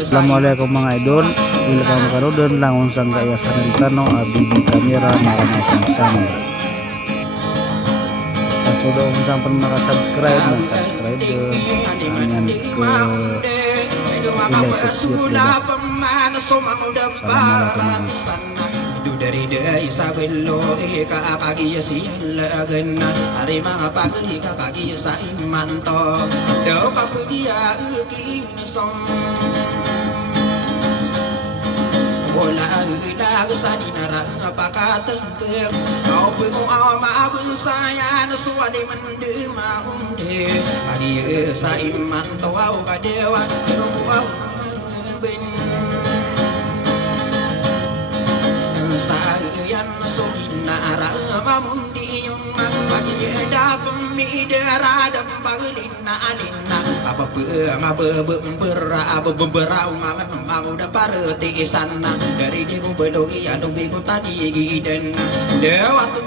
Assalamualaikum mga idol, welcome karon lang unsang kaya sa Ritano abi kamera marami sama. Sa sudo unsang pun maka-subscribe na subscribe dengan ke Du dari dari sabelo ka pagi sialagan hari mga pagi ka pagi sa imanto do ka pagi som wala ila sa dinara pakateng kau pun maabun saya nasuani mende maunde hari sa imanto au ka dewa au ben sayang solinara mamundi yung magpagida pamidara dampaglina alina apa berau mangan mau dapat sana dari dia bedogi anu bingung tadi giden dewa tu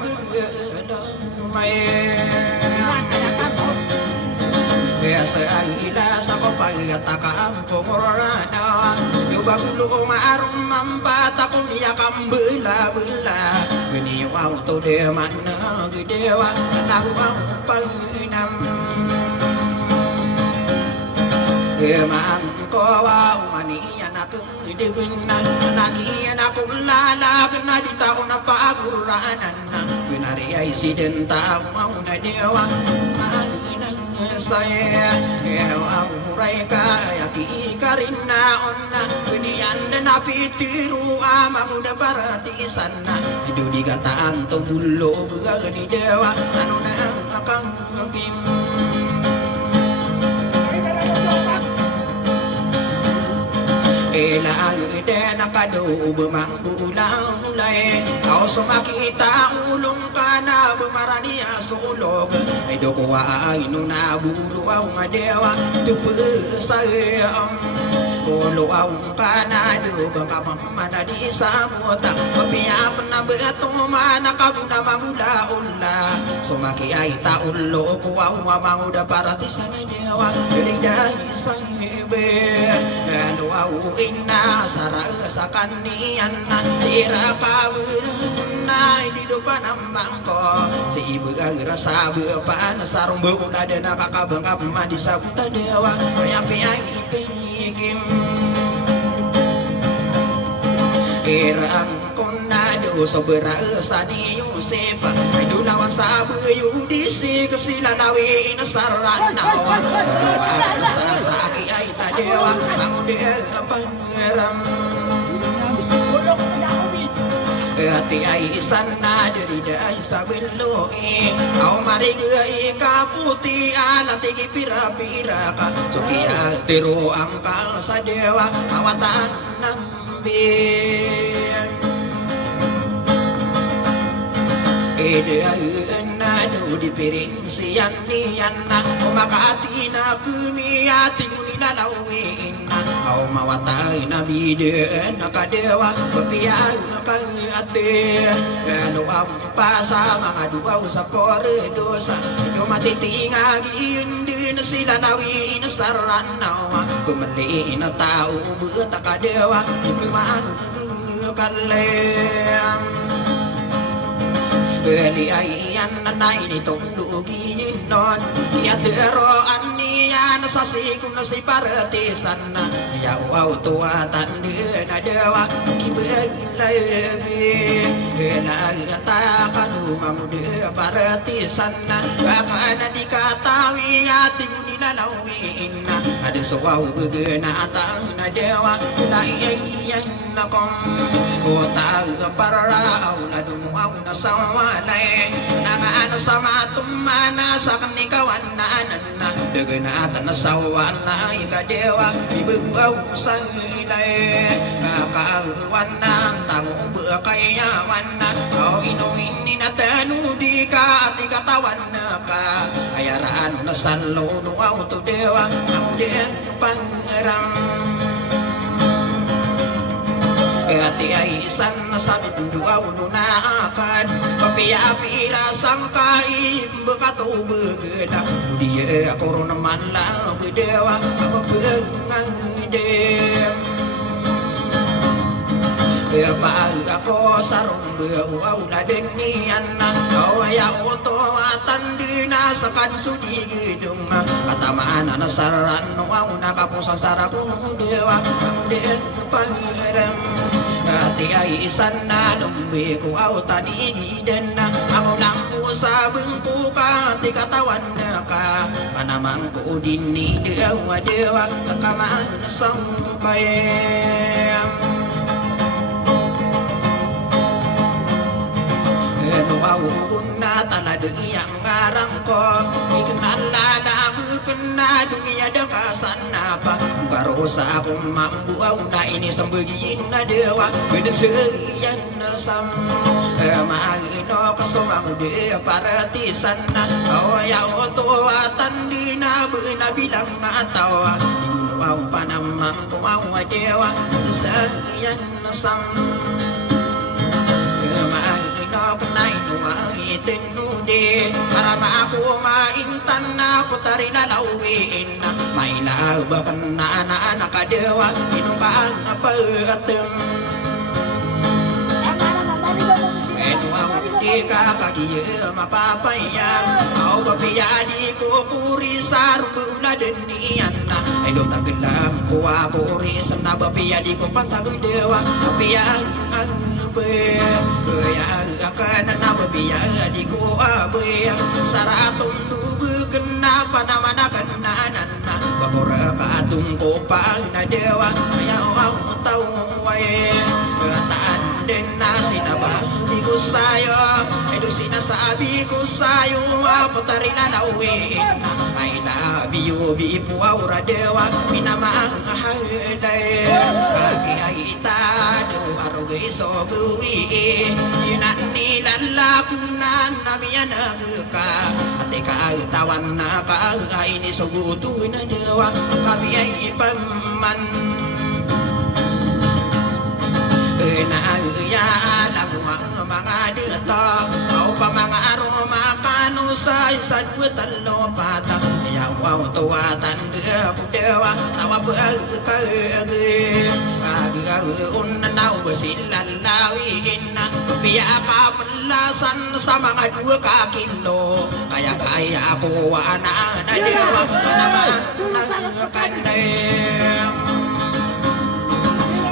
biasa ila sa kopagata kaampo morana yuba kulo maarum mampata kunya kambela bela gini auto de mana gidewa nahu panginam mang ko wa mani anak dibinan nagi anak lala kena di tahun apa aguranan binari ai siden ta mau na dewa saya amurai kaya ki karina onna binian na pitiru amamu da barati sana hidup di kataan to bulo begani dewa anu na akang ngim ela ide nakado bemang bulang lai kau sumakita ulung kana bumarani asulog ay doko ay nuna bulu au ngadewa tupu sayang Kolo au kana do baka mamana di samuta papiya na beto mana kabuna mamula ulla sumaki ay taulo ko au mamuda para tisana dewa dai sangibe anu au inna sara sakanian tira pawur nai di depan amangko si ibu rasa bepan sarung beuna de nakakabang kapma di sabuta dewa payang pingin irang konado sobera sani Yusuf ay dulawan sa buyo disi kasila nawi inasarana wa sa saki ay tadewa ang dia pangeram hati ay sana dari day sa beloi au marigay ka putian at pira-pira ka sukiya tiro ang kal sa dewa mawatan ng bin ideayan na do di piring siyan niyan na umakati na kumiyating nilalawin na au mawatay na biden na kadewa papiyan kang ate ano ang pasa mga duwaw sa poredosa ito matitingagin din sila nawin sa ranawa kumaliin na tao buta kadewa ipimang kalem Beli ayan nanay nitong dugiin nun Kiatiroan niya nasasikong na si paratisan na Yawaw tuwatan din na dewa Kibilabi Nagata kalumang di paratisan na Baka na di katawi ating nilalawin na Ada suwaw begenatang na dewa Kailayan na kong Utang pararaw na dumuaw na sawalay Nangaan sa matumana sa kanikawan na na Daganatan na sawan na ikadewa Ibuaw sa ilay Kakaruan na tangong kayawan na O inuin ni natanu di ka at ikatawan na ka Ayaraan na sanlo nuaw to dewa Ang diyang pangarang Ati ay isan na sabit duaw na akan Papiapira sang kaib Bekatubegeda Dia ako naman lang Bedewa Ako bengang dem Bahal ako sarong bewaw na denian na Kawaya oto atan di nasakan sudi gidung Katamaan na nasaran nuaw na kapusang sarakong dewa Ang den pangiram Ati ay isan na lumbi ko aw tanigiden na Ako lang po sa bengko ka Ati katawan na ka Panamang ko din ni dewa dewa Kakamaan na sangkayam Nuawun na talagang iyang ngarang ko Ignala na bukana dunia dekasan na pa Garo sa akong mambuaw na inisambagiin na dewa Pinasiriyan na sam Maagino kasumang di paratisan na Kawaya o tuwatan di na binabilang atawa Inuaw pa namang kuwaw dewa Pinasiriyan na sam Kanay nuwahitin nudi Para maako maintan na putari na lawin na May naabakan na nakadewa Inukaan na pagatim Enuang di kakagiya mapapayag Au papiyadi ko puri sarubula denian na Edo tagelam ko puri sana papiyadi ko pagtagedewa Papiyag ang Bayang akan na babiyadi ko abay Saratong dubugan na panamanakan na Babora ka atong ko pa na dewa Ayaw ang taway Kataan din na sinababi ko sa'yo Edo sinasabi ko sa'yo Putari na lawin I love you bipo aura dewa Minamang halay Kagi ay itado Arugay so buwi Yunan nilalakunan Namiyan ka Ate ka ay tawan na ka Ay nisuguto na dewa Kami ay ipaman Naayaan ang mga dito O pa mga aroma Kano sa isad Witalo pata Yawaw tuwatan Ako dewa Tawa bagkagi Agagaon na naw Silalawin na Piya ka panlasan Sa mga 2 kakilo Kaya kaya ako na dewa Panaman ng kanay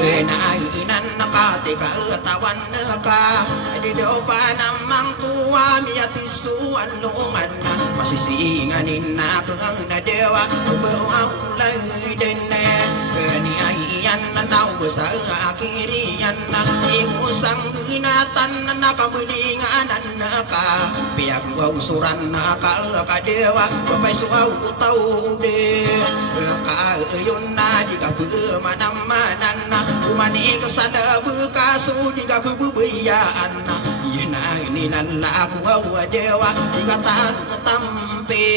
Pinainan na katika tawan na ka Di daw pa namang kuwami at isuan lungan na Masisinganin na kang na dewa Bawang lay din na Niayan na naw sa akirian na Imusang ginatan na nakabulinganan na ka Piyagwaw suran na kadewa Papay suaw utaw din Kaayon na di ka bumanamanan na Umani ka sa labu kaso di ka kububayaan na Yun ay nilalako awa dewa Di ka tatampi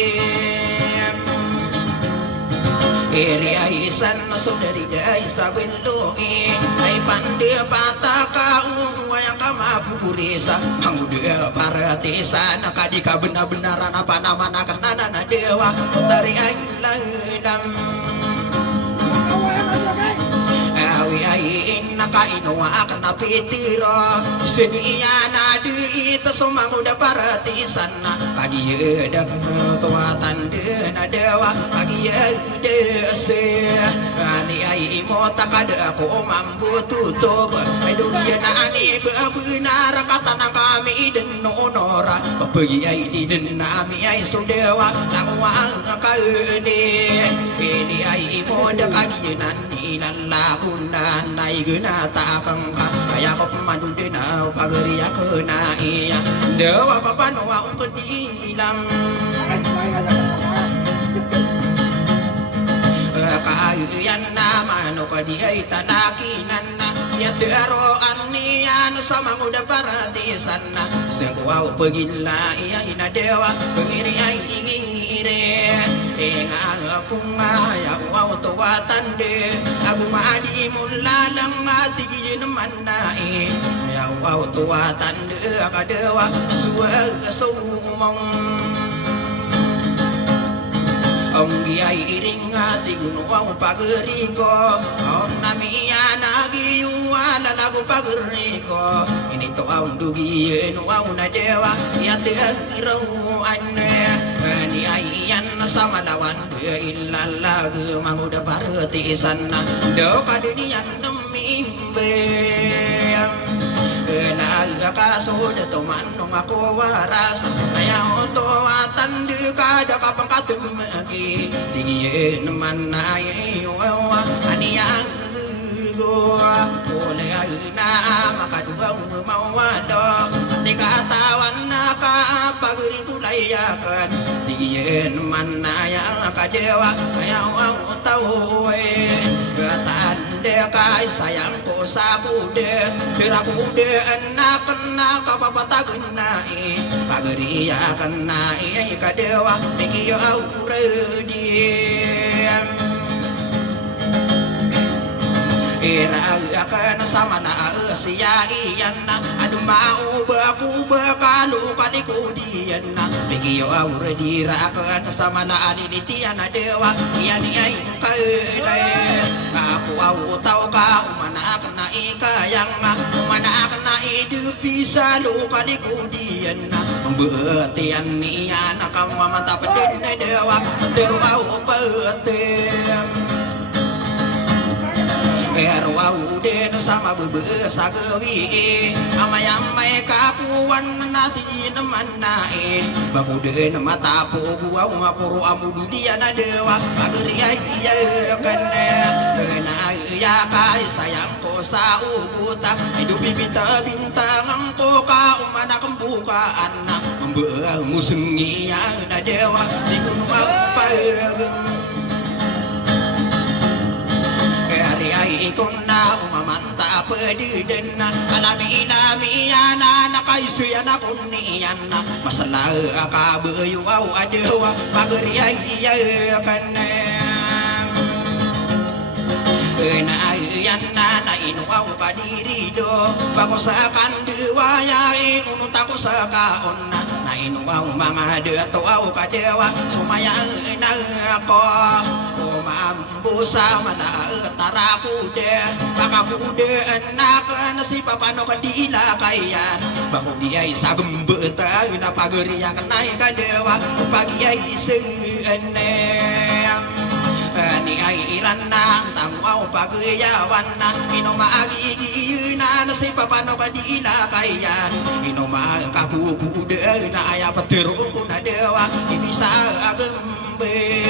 Eri ay isan na sundari day sa windoe Ay pandi pata ka Uwayang ka mapupurisa Ang dia paratisa Nakadi ka benar-benaran Apa nama nakanana na dewa Tari ay lalam Awi ay Kain nakainuwa ka na pitiro Siniya na di ito sumanguda paratisan Kagiyadang tuwatan din na dewa Kagiyadase Ani ay imo takada ako mambututob Ay duya na ani benar kata na kami din noonora Kapagi ay di din nami ay sundewa Nakuwang kauni Ini ay imo da kagiyanan Nilalakuna na iganatakang ka Kaya ko pamanundin na pagriya ko na iya Dewa papanawa ang kanilang Kaayan naman o kadi ay tanakinan na Yatiroan niya na sa mga paratisan na Sengwaw pagila iya inadewa Pagiri ay ingire Nga kung ayaw tuwatan de Ako maadi mula lang matigin naman na Ayaw tuwatan de akadewa Suwag sumong Ang giyay iring ati gunuang pagrigo Ang namiya nagiyuwa lalago pagrigo Inito ang dugiyin ang na dewa Yati ang irawaan Ni ayan na sa malawan Ilalag manguda paratisan na Do kadiniyan namimbang Nagkasod tumanong ako waras Kaya otoatan di kada kapang katumagi Tingin naman na iyawa Aniyang gua Uli ay na makadugang mawado At ikatawan na kapagritulayakan Tingin naman na yang kadewa Kaya ang tawin Katande kay sayang ko sa kude Pira kude anak na kapapatagan na Pagriyakan na kadewa Nikiyo aurediem Iraga na sama na siya iyan na Ano mauba kuba kaluka di kudiyan na Nikiyo auredira ka na sama na aninitiyan na dewa Iyan ay kailay Ako autaw ka umanak na ikayang Umanak na idupi sa luka di kudiyan na Ang buhatian niya na kamamatapan din na dewa Dewa upatiyang Pero din sama bebesa gawi Amay-amay kapuan natin naman na Bagudin matapo buwaw mapuro amudu dia na dewa Pagriay iyakan na iya kay sayang ko sa ubuta Hidup bibinta-bintang ko ka umanak bukaan na Membuang musengi na dewa Di gunung pagang Ay ikon na umamanta pwede na Alami-lami yan na nakaisuyan ako niyan na Masala ka buyuaw adewa Pagriyayakan na Naiyan na nainuaw kadirido Bako sa kandiwaya unutang ko sa kaon na Nainuaw mga datoaw kadewa Sumayang na ako Umambu sa manatara kude Baka kude anak na si papano kadila kayan Bako di ay sagambeta na pagriyakan na kadewa Pagi ay sineneng Ni ay iran na tangwaw pagyawan na Inumaagigi na si papano kadila kayan Inumakakukude na ay patiro ko na dewa Ibisa agambe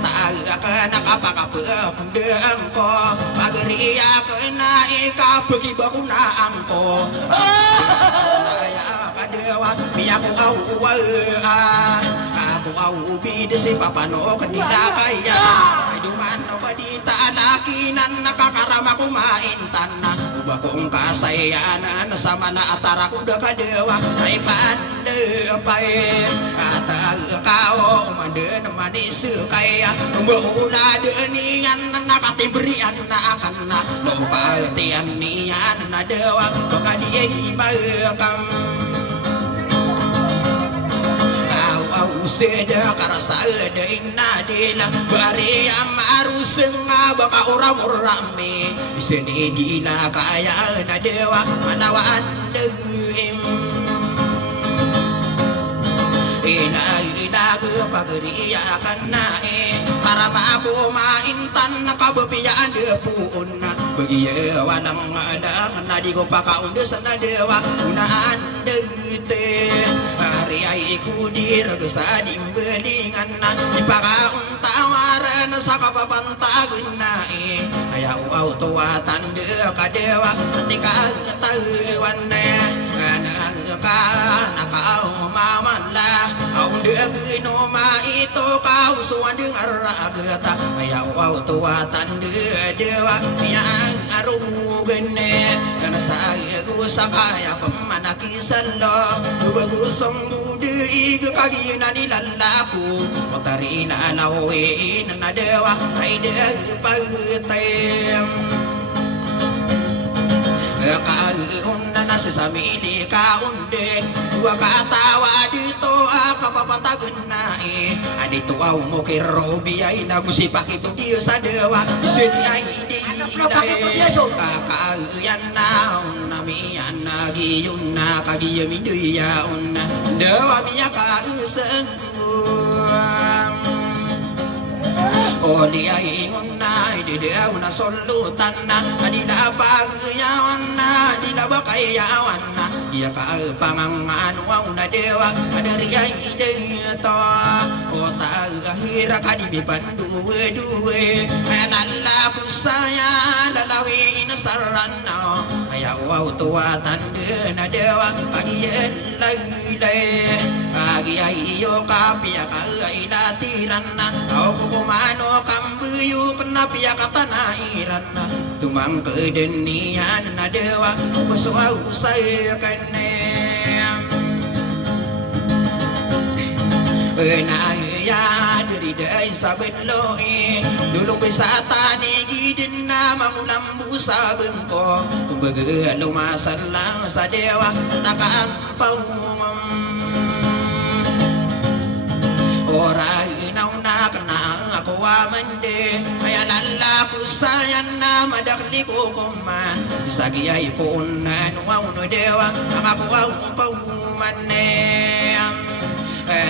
Taga na kapakapakude ko Pagriya ko na ikapagiba ko na angko Naya kadewa Miya ko awaan Ako awubid si papano kadila kaya Ay duman o kadita anakinan Nakakarama kumaintan na Uba kong kasayanan Sama na atara ko da kadewa Ay pandapay Kata kao Umanda naman isukay Umula niyan Nakatibrian na akan na Lupatian niyan na dewa Baka di ay magkam useda karasada inadila bari amaruseng baka uram-urami iseni dila kaya na dewa manawaan degim ina pagriya kana karama ako maintan nakabapiyaan depuun na bagiya wanang ada na di ko pakaundes na dewa unaan degite hari ay kudir sa dimbelingan na ipakaun tawaran sa kapapantagun na ayaw tuwatan de kadewa ketika tahuan na ka nakaumamanla aung de gino ma ito kau suan dengar agata ayaw tuwatan de dewa yang arugene dan saya gusakaya pemanakisan lo bagusong dude iga kagina nilalaku matarina nawin na dewa ay de pagtem kaun na nasasamili kaundin dua katawa dito kapapatagan na adito aw mo kirobi ay nagusipak ito diyo sa dewa isini ay di kakauyan na namiyan nagiyun na kagiyamin duyaon na dewa miya kausang o di ay ingon na di daw na solutan na di na pagyawan na di na bakayawan na di ka panganganuaw na dewa adari ay dito o tahira ka di bipanduwe-duwe nala kusaya lalawin saran na ayaw tuwatan na dewa kagiyan laylay kagi ay iyo kapya kagay latiran na o kumano kambuyo kenapya katanairan na tumang kedenian na dewa beswa usay kanem penaya diri day sabelo dulong bisa tani gidin na mamulam busa bengko tumbaga lumasan lang sa dewa nakaampaw oray inaw na kana ako amande kaya lalaku sayan na madakli ko kuman isagi ay punan wow no dewa nakakuha pauman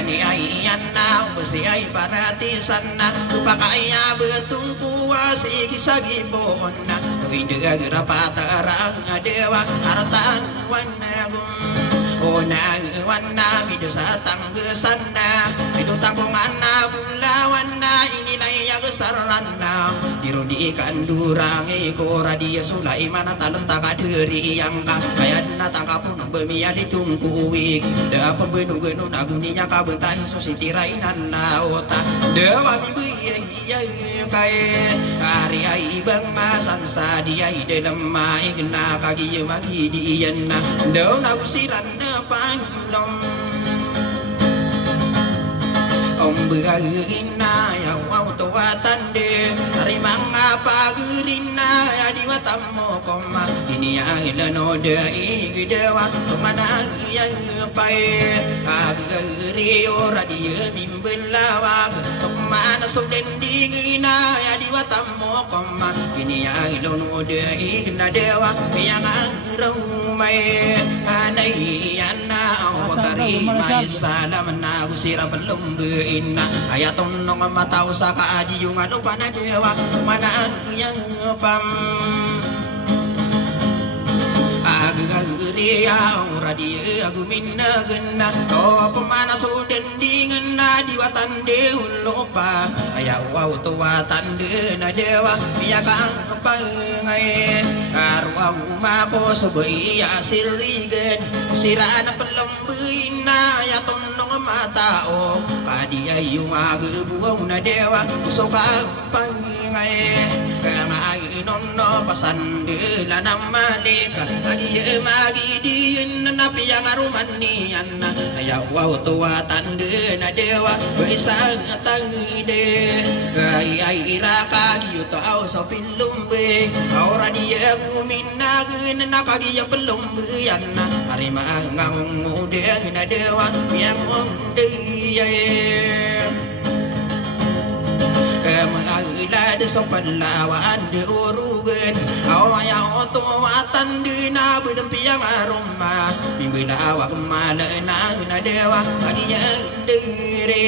ni ay yan na ubasi ay paratisan na tupakaya betong kuwa sige sagi pohon na hindi agrapatara dewa hartang wanagum o nagawan na medyo sa tanggasan na ito tangkungan na bulawan na inilay agasaran na diro di kandurang iko radia sulay manatalanta ka diri yang ka kaya natangka po ng bamiya ditong kuwik dapat benugan nun aguninya ka bentahin so sitirainan na ota dewa mibiyay kay hari ay ibang masansa di ay dalam maig na kagiyo magidiyan na daw na usiran na Panginoon Ombegain na yaw tuwatan de Tarimang pagirin na Adiwatam mo koma Ini ay lano de igidewa Tumanang yang pay Agari ora diya mimbelawag Tumana sudending na Adiwatam mo koma Ini ay lano de ignadewa Yang agramay Anay yan na Ang tarimay salam na Usira palumbi ina ayaton nong matao sa kaadi yung ano pa na dewa manaan yang pam agagriya radia guminagan na o pamana so dendingan na diwatan de ulopa ayaw tuwatan de na dewa miyakang pangay araw mako so baya sirigan sira na palambuin na ayaton matao kadi ay yung agabuaw na dewa gusto ka pangingay kaya maaginon no pasandila na malika kadi magidiin na napiyang arumanian na ayaw tuwatan na dewa isang tangide ay iraka giyo tao sa pilumbe aura diya guminagin na kagiya pilumbe yan na Arima ngang udah na dewa yang Mengagilad sa panlawan di urugan Awaya o tumawatan di na Budampiang aroma Bimbulawak malana na dewa Kaniyang diri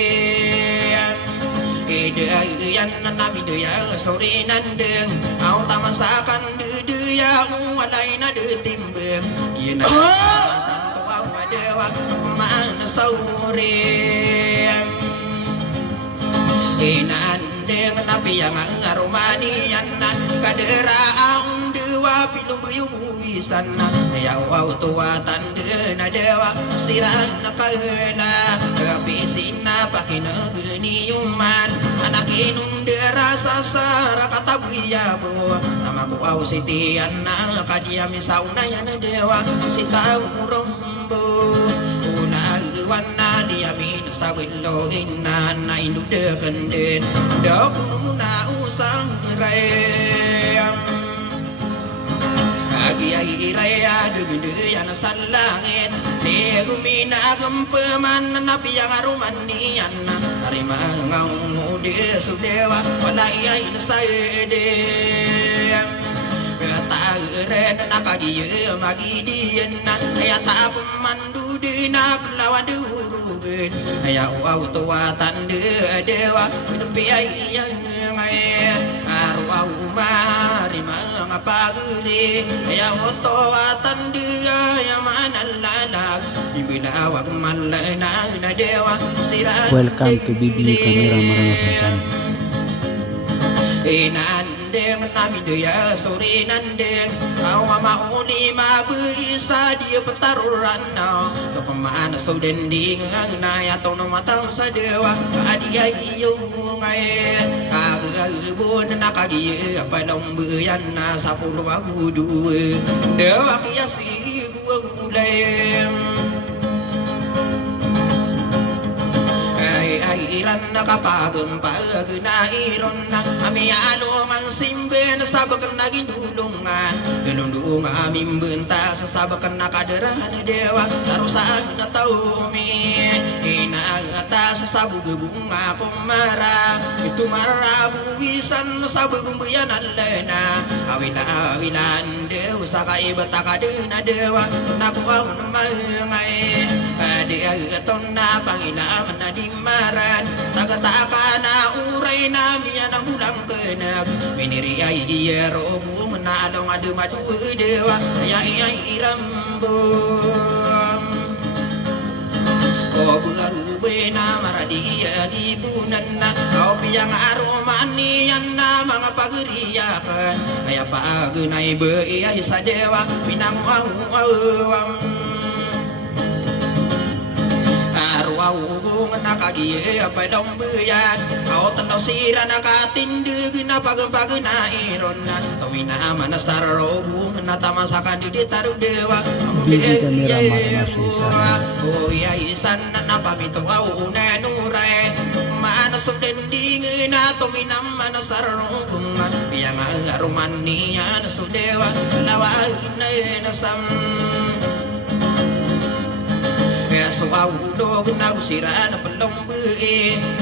Idayan na nabidaya Sorry nandeng Ang tamasakan didaya Walay na ditimbeng Yan ang tanto ang madewa Manasaurin Inandeng napiyang ang aromanian na Kaderaang dewa pinumuyubuwisan na Ayaw tuwatan na dewa Sirang na kaila Kapisin na pakinaginiuman Anakinong dera sa sarakatabuya mo Namakuaw sitian na Kadiyami sa unayan na dewa Sitang rombo Iwan na diyamin sa wiloin na nainudagan din Daw na usang rayam Agi-agi raya duguduyan sa langit Sigumina gampaman na napiyang arumanian Arimangang mudi sudewa walay ay nasayedem Tagaren na kagiyo magidiyan na Kaya tapamandu di na pelawan durugin Kaya uaw tuwatan di dewa Pinabiyay yang ngayon Araw umari mga paguri Kaya tuwatan di ayaman alalag Ibinawag malana na dewa Welcome to BB Camera Maranatha Channel. Inandeng namin doya sore nandeng Awa mauli mabisa di petaruran na Kapamaan sa dending ang nayataw ng matang sa dewa Kaadiyay iyong ngayon Agagabon na kagiya palong bayan na sa pulo agudu Dewa kaya sigwang ulayem Ilan na kapagong pag-nairon na Amiyano man simben sabakan na ginulungan Galundung aming benta sa sabakan na kaderahan dewa Tarusaan na taumi Inaagata sa sabugabunga kumara Ito marabugisan sa sabugong bayan alena Awila-awilan dewa sa kaibata kadena dewa Nakuha ko naman ngayon Padi agaton na pangilaman na di maran Tagataka na uray na miyan ang ulang kenag Miniri ay iyero mo manalong adumadu dewa Kaya iyay irambong O buhay na maradiya ibunan na O piyang aromanian na mga pagriyakan Kaya pagunay bayay sa dewa Pinamawawam Araw-awong nakagiya pa daw bayan Ako tanaw sira nakatindig na pag-pag na iron na Tawin na manasararobong na tamasakan di tarudewa BB Camera Maranatha Channel. Uyay isan na napamito na nuray Maanaso dending na tuminam manasararobong Piyang aruman niya na sudewa Laway na inasam Kaya suwawulog na usira na palombe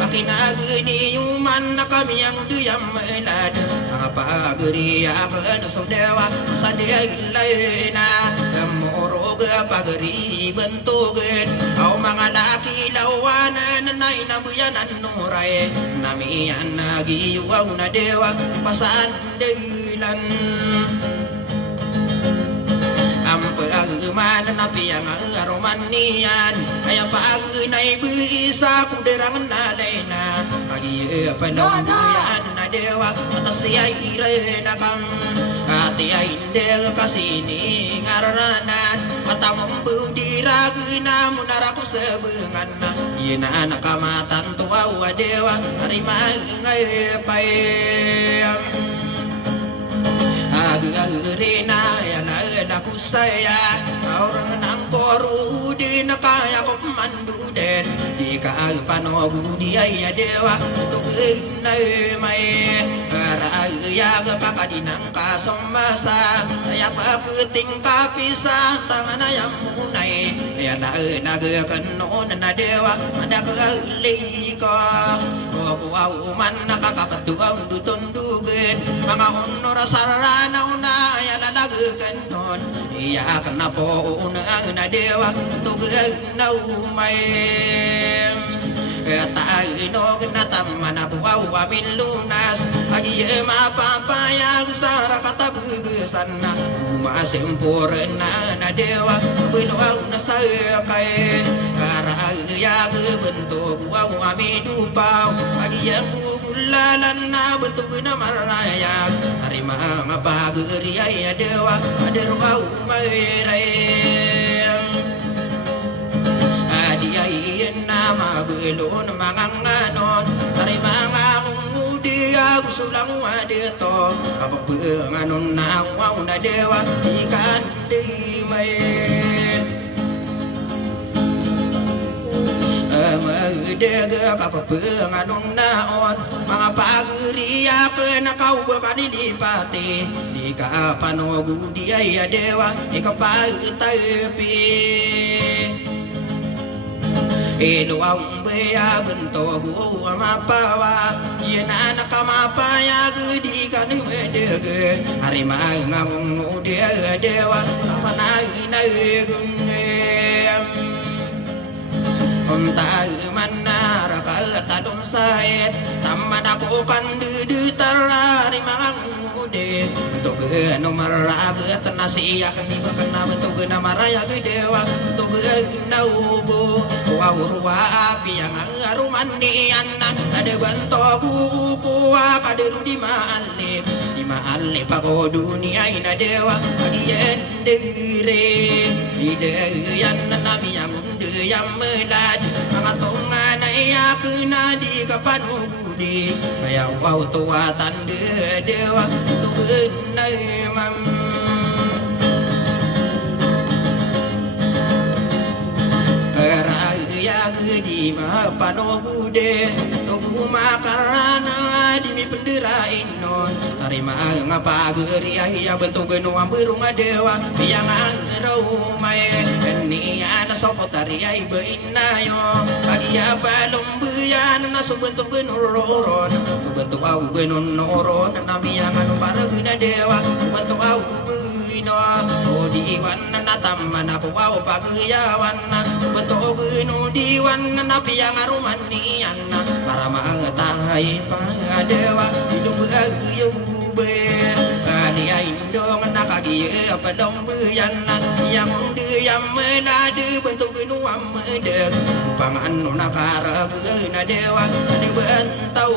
Pakinagini yuman na kami ang duyam elad Mga pagriya ka na sodewa Masadiyay ilay na Kamorog pagri bentugin Aw mga laki lawanan na inabuyanan nuray Namiyan nagiyuaw na dewa Pasandilan Pag-aguman na piyang aromanian Kaya pag-unay bisa kuderang nalay na Pag-iya palong buyan na dewa Atas diyay iray na kam Ati ay hindi kasi iningaranan Matamong budirag na munara ko sa bungan na Ina nakamatan tuwaw dewa Arimang ngay payam Agagari na yana ko saya Orang nang koru di na kaya ko manduden Di ka panogudi ay dewa Ito na may Karaya kakadinang kasomasa Saya pakuting kapisa tangan ayam munay Ya nagkanon na dewa Madakaliko Kuwauman nakakatuang dutundugin Mga honor saranaw na ya lalagkanon Iya ka na po unang na dewa Tugang na umay Tayo na tama na buwaw amin lunas Agi mapapayag sa rakatabugusan na Umasimpuran na dewa Biluaw na sa kay Karayag bentuk buwaw amin upaw Agi ugulalan na bentuk na marayag Hari mga pagriay dewa Aderuaw mayray Adiayin na mabulon mga nganon Dari mga umudi gusto lang dito Kapag-nganon na wow na dewa Ikan di may Magdaga kapag-nganon naon Mga pagriyak na kauwa kanilipati Di ka panogudi ay dewa Ikaw pagtapi Iluang baya bento gua mapawa Yena nakamapaya gedi kanu medege Hari mangam dia dewa apa na gunem Unta mana raka tadung saet Tamad aku kan dudu tarari mangang ude Untuk nomor raga tenasiyak ni bakana bentuk namaraya dewa Untuk naubu Waurwa api yang arumanian Ada bantoku kuwa kaderu di maalip ako dunia ina dewa Agian dere Ideyan nabi yang mundu yang melad Mga tongan ay akuna di kapanugudi Kaya wow tuwatan dewa Tugun na imam Karaya gedi mapanogude Tugu makarana di mi penderain non Hari mga pagriay bentuk genuang berung dewa Yang aromay Niya na sopotariay beinayo Kagia palong buyan na subentuk genuroron Bentuk au genunoron Nami yang anu paraguna dewa Bentuk au buino Diwan na taman ako au pagyawan Bentuk genu diwan na piyang arumanian Para mangetahay pangadewa Hidup agiyube Dia indong nakagiye padong buyan Yang diyam meladu bentuk genuam medek Pangan nakaragu na dewa Di bentau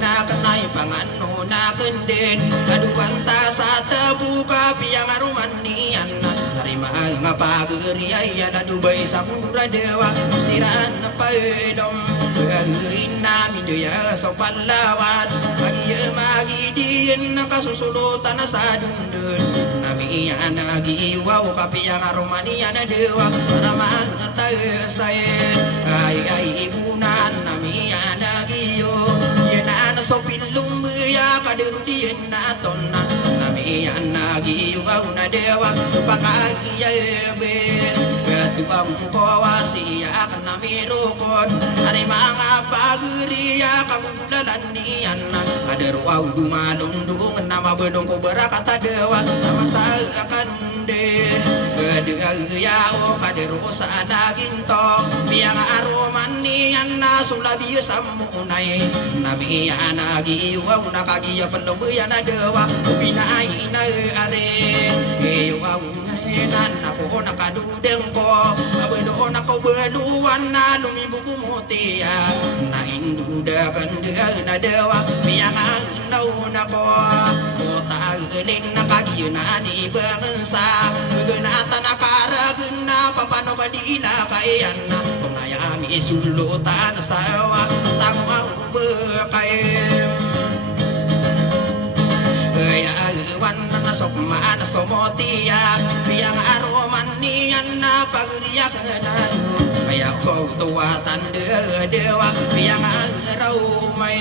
na kenai pangan na kenden Kaduan tasa terbuka piang arumanian Dari mga pagriay ladu bay sa pura dewa Siran paedom Pagin namin dia sa palawan Magidin nakasusulotan na sa dundun Nami yan nagiwaw kapiang arumanian na dewa Para mga tayo-sayin Ay ibunan nami yan nagiyo Yan na sopilong buya kadirudin na ton Nami yan nagiwaw na dewa Pagkakiyebe Tuang kawasiya ka na mirukon Ari mga pagriya kabulalan niyan Kaderuaw dumalundung na mabelong ko berakata dewa Nama sa kande Kedegaya o kaderu sa daging to Biang aroman niyan na sulabi sa munay Nabi yan nagiwaw na kagiya pelubuyan na dewa Upinaay na are Iwaw nan ako nakadudeng ko Abedoon ako beluan na lumibuku mutia Na indudakan dia na dewa Biang anaw na ko Utagilin na kagiyunaan ibansa Ganatan na karagin na papano ka dila kayan na Kung nayami isulutan sa awa Tamang berkain Kaya iwan na sokmaan na somotiya Biyang aroman niyan na pagriyak na ya kau tua tanda dewa yang rau mai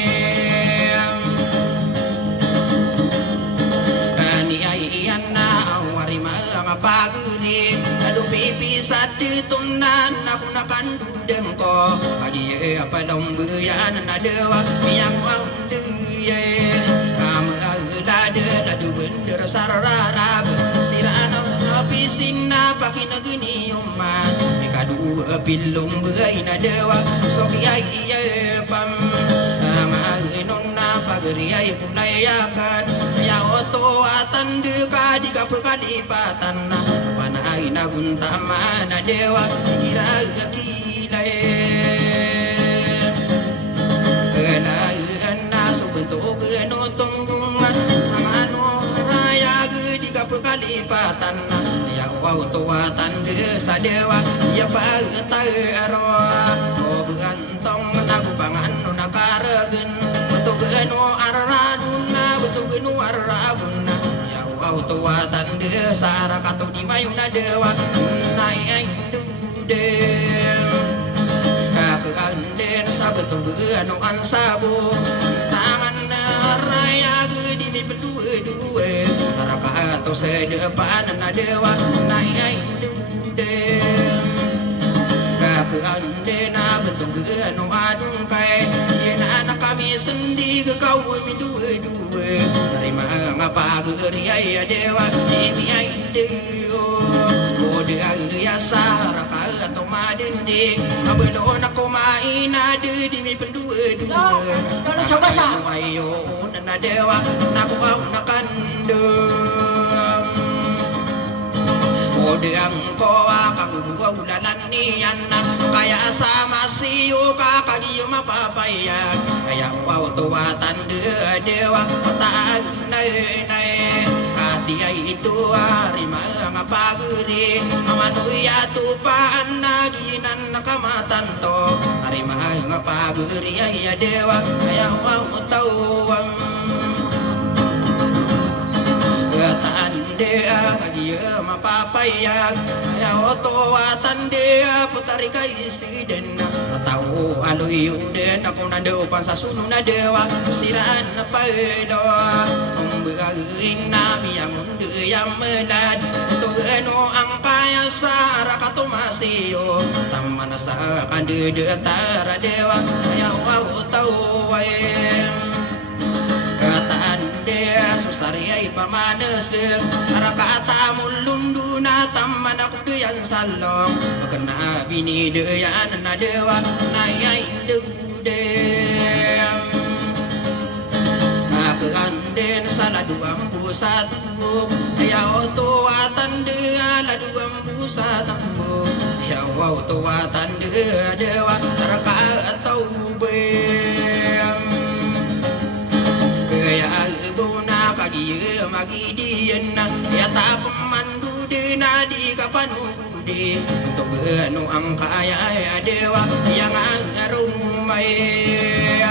ni ai na wari ma paguni aduh pipi satu tunan aku nakan dudeng ko pagi apa dong buyan na dewa yang wang duye kamu ada ladu bender sarara sirana pisin na pakin gini uman kadu pilung buay na dewa sok yai pam nonna pagri ay kulayakan ya oto atan de kadi kapkalipatan na panay na guntama na dewa kira kilay na subentuk notong ano raya di kapkalipatan na ya oto atan de sa dewa ya pagtaro o bugantong na bubangan no nakaragen betul geno arraduna betul geno arrabuna ya wow tuatan de sara kato di mayuna dewa nai de aku anden sabetul geno ansabu tangan raya di mi berdua araka to sedepan na dewa nai de aku ande na bentuk geno adung kai yena anak kami sendi ke kau dua dari mana ngapa geri ay dewa ini ay deo o dia ya sara ka atau madindi abelo na ko maina de di mi pendua kalau coba sa ayo na dewa na ko na kandung Odang ko akaguwa ulanan niyan na kaya sama siyo kakagiyo mapapaya kaya wow tuwatan dewa pataan na hati ay ito ari mga paguri amatuya tupaan na ginan nakamatan to ari mga paguri ay dewa kaya wow tawang tandea kagiya mapapayag ayaw tuwatan dea putari kay istiden atau aloy uden ako nandopan sa sunod na dewa siraan na paido ang bagagin namin ang mundo yung melad ito ano ang kaya sa rakatumasiyo tama na sa kandidetara dewa ayaw taway dia susari ay pamanas arakata mulundu na taman ako diyan salong magana binidayan na dewa na indudem nakandin sa laduang busa tubo ayaw tuwatan dia laduang busa tubo ayaw tuwatan dia dewa arakata ubem kaya na kagiye magidiyan na yata pamandu di na di kapanudi untuk ano ang kaya ay dewa yang arumay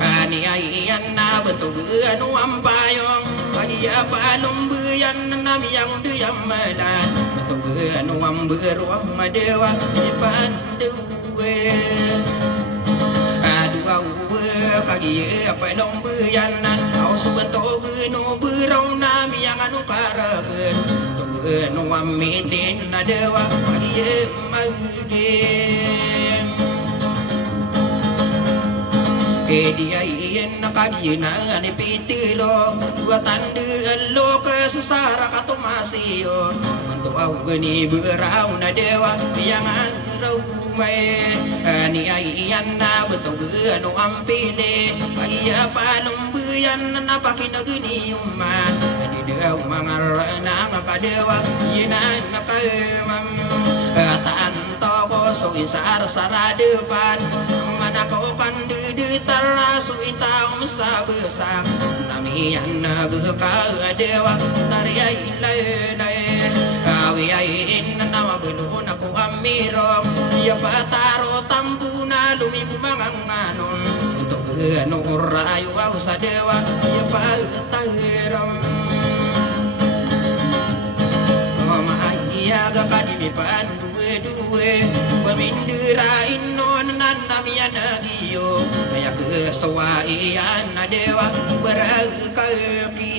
ani ay yan na betul ano ang payong kagiya palumbuyan na namiyang diyam malan betul ano ang beruang dewa ipanduwe kagi apa long buyan au subentuk no burong nami yang anu karagen no amitin na dewa kagi magem dia ien na kagi na ani pitilo dua tande lo ke sesara katomasiyo untuk au geni berau na dewa yang arau may ni ay iyan na betul ano ampili kaya palumbuyan na napakinagini uman di daw mga rana makadewa yinan nakayamam taan to ko so isar sara depan mana ko kandiditar so itaw sa besar namiyan na dewa tariyay lay kawi ay inanawa benuhon ako amirong iya pataro tambuna lumibu mga nganon untuk ano rayo aw sa dewa iya pagtahiram maahiyaga kadimi paan duwe Pemindirain non nanamian nagiyo kaya kesawaian na dewa berakaki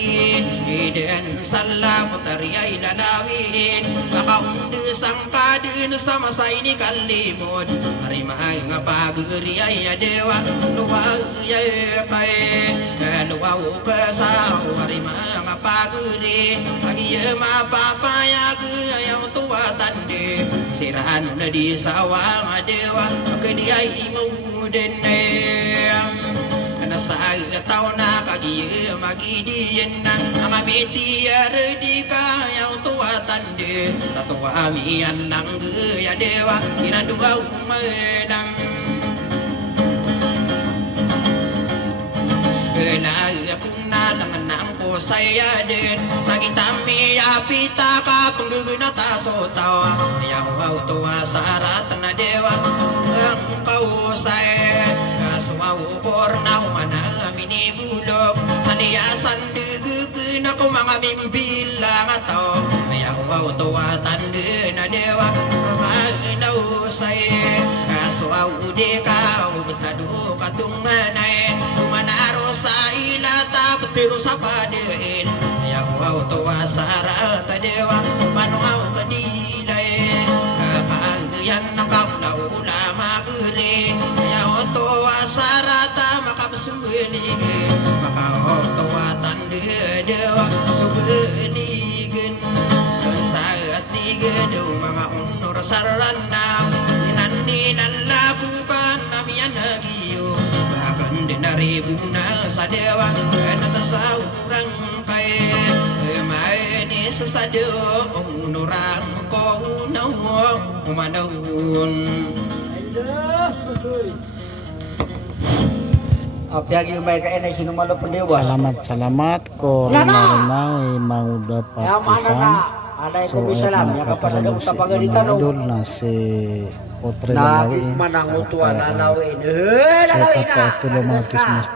dan salah putari ay lalawin makaunde sangkadin sama sa ini kalimod harimay nga paguri ay dewa luwa ay kay luwa ukasaw harimay nga paguri agiya mapapayag ayaw tuwa tande siraan na di sawa nga dewa kadiay imudin nasa tao na kagiya magidiyan na ang abitiyar di kayaw tuwa tande tatuwa miyan lang gaya dewa inadugaw umadang Kaya kung nalangan na ang kusaya din Sa gintami apita ka Panggugunata so tawa Ayaw tuwa sa aratan na dewa Ang kausay Kasuaw por na humanami ni bulog Sa liyasan digugin ako mga bimbilang ataw Ayaw tuwa tanda na dewa Mga inausay Kasuaw di ka Ubutado katunganay Manaro sa ilata, pero sa padain Ayaw tuwa sa arata dewa, panuaw kadilay Kapagayan na kaula-ula maguri Ayaw tuwa sa arata, makapasulig Makaw tuwa tanda dewa, subuligin Sa atiga daw mga unor saranaw Inanilan labukan namiyan nagiyo Kandi naribu na sa dewa Natasaw rangkay May sa dewa Unurang ko unaw Umanawun Apyagi may kainay sinumalo pun dewa. Salamat ko rinaranaw manguda patisan. So Salam ya kapasada si utapagalitan idol na si Potre Lalawi. Manang utuan So lalawin. kata ito lumatis mas